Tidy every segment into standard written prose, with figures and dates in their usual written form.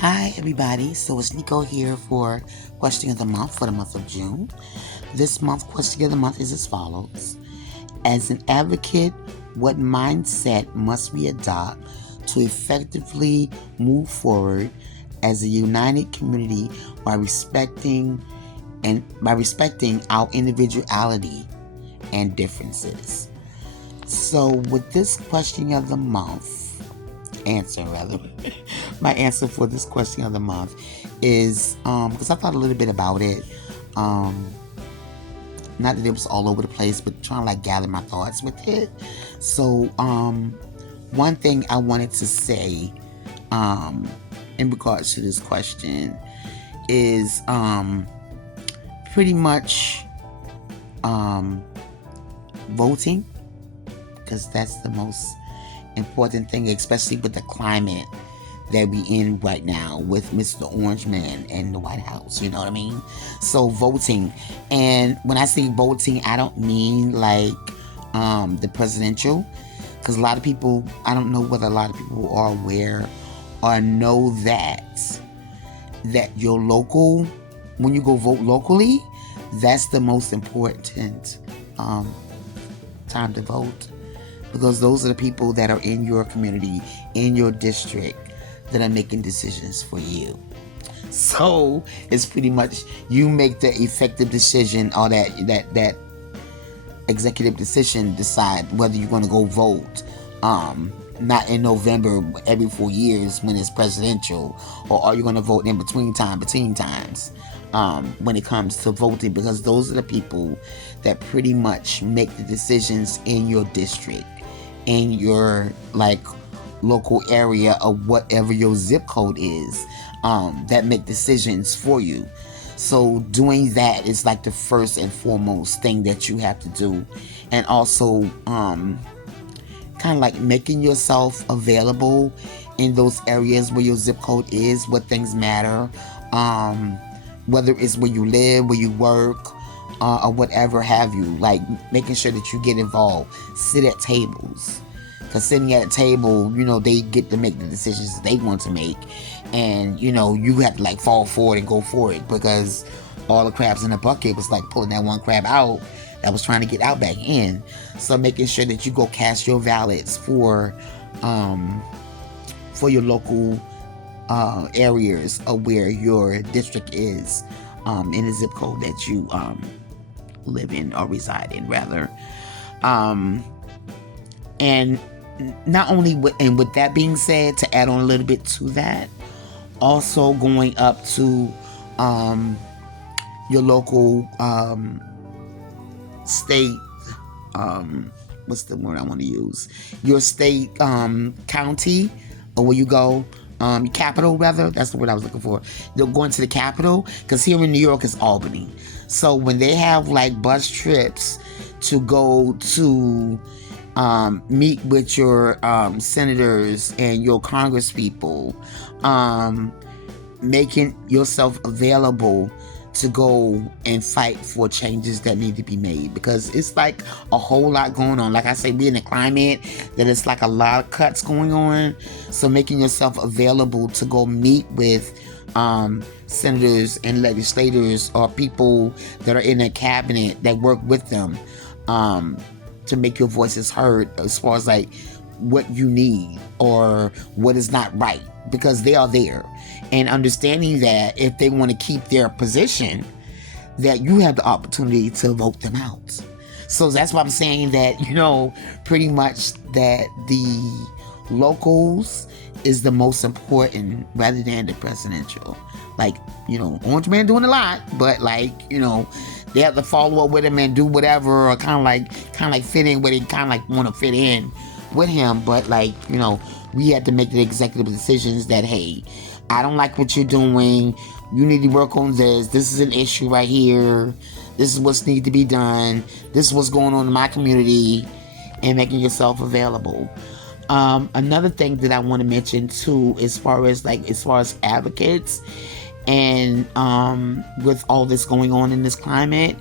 Hi, everybody. So it's Niko here for Question of the Month for the month of June. This month, Question of the Month is as follows. As an advocate, what mindset must we adopt to effectively move forward as a united community by respecting our individuality and differences? So with this question of the month, answer rather, my answer for this question of the month is because I thought a little bit about it. Not that it was all over the place, but trying to like gather my thoughts with it. So one thing I wanted to say in regards to this question is pretty much voting, because that's the most important thing, especially with the climate that we in right now with Mr. Orange Man and the White House, you know what I mean? So voting, and when I say voting, I don't mean like the presidential, because a lot of people, I don't know whether a lot of people are aware or know that your local, when you go vote locally, that's the most important time to vote, because those are the people that are in your community, in your district, that are making decisions for you. So it's pretty much you make the effective decision, or that executive decision, decide whether you're going to go vote. Not in November every 4 years when it's presidential, or are you going to vote in between times when it comes to voting, because those are the people that pretty much make the decisions in your district, in your like local area, of whatever your zip code is, that make decisions for you. So doing that is like the first and foremost thing that you have to do. And also kind of like making yourself available in those areas where your zip code is, what things matter, whether it's where you live, where you work, or whatever have you, like making sure that you get involved, sit at tables. Because sitting at a table, they get to make the decisions they want to make. And, you have to like fall forward and go for it, because all the crabs in the bucket was like pulling that one crab out that was trying to get out back in. So making sure that you go cast your ballots for your local areas of where your district is, in the zip code that you live in, or reside in rather. And not only with that being said, to add on a little bit to that, also going up to your local state, what's the word I want to use? Your state county, or where you go, capital rather. That's the word I was looking for. They're going to the capital, because here in New York is Albany. So when they have like bus trips to go to meet with your senators and your congresspeople, making yourself available to go and fight for changes that need to be made, because it's like a whole lot going on. Like I say, we're in a climate that it's like a lot of cuts going on. So making yourself available to go meet with senators and legislators, or people that are in their cabinet that work with them, to make your voices heard as far as like what you need or what is not right, because they are there. And understanding that if they want to keep their position, that you have the opportunity to vote them out. So that's why I'm saying that, pretty much that the locals is the most important rather than the presidential. Like, Orange Man doing a lot, but like, they have to follow up with him and do whatever, or kind of like fit in where they kind of like want to fit in with him. But like, we had to make the executive decisions that, hey, I don't like what you're doing. You need to work on this. This is an issue right here. This is what's need to be done. This is what's going on in my community, and making yourself available. Another thing that I want to mention too, as far as advocates, and with all this going on in this climate,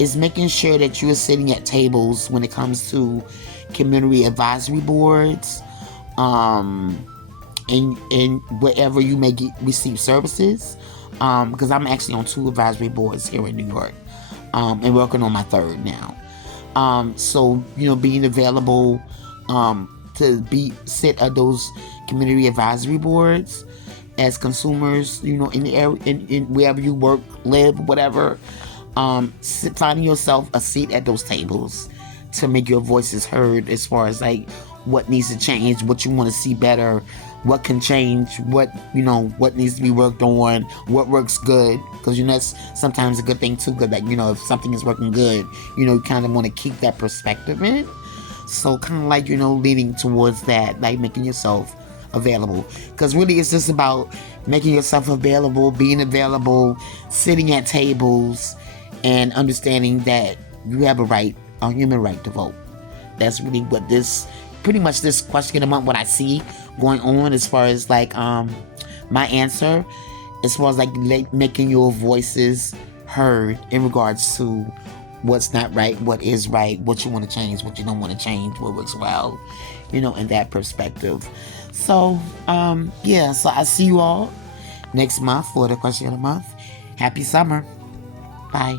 is making sure that you're sitting at tables when it comes to community advisory boards, in wherever you may receive services. Because I'm actually on 2 advisory boards here in New York, and working on my 3rd now. So being available to sit at those community advisory boards as consumers, in the area, in wherever you work, live, whatever. Finding yourself a seat at those tables to make your voices heard, as far as like what needs to change, what you want to see better, what can change, what needs to be worked on, what works good, because that's sometimes a good thing too. Because if something is working good, you kind of want to keep that perspective in. So kind of like leaning towards that, like making yourself available, because really it's just about making yourself available, being available, sitting at tables, and understanding that you have a human right to vote. That's really what pretty much this question about what I see going on, as far as like my answer, as far as like making your voices heard in regards to what's not right, what is right, what you want to change, what you don't want to change, what works well, in that perspective. So so I see you all next month for the question of the month. Happy summer. Bye.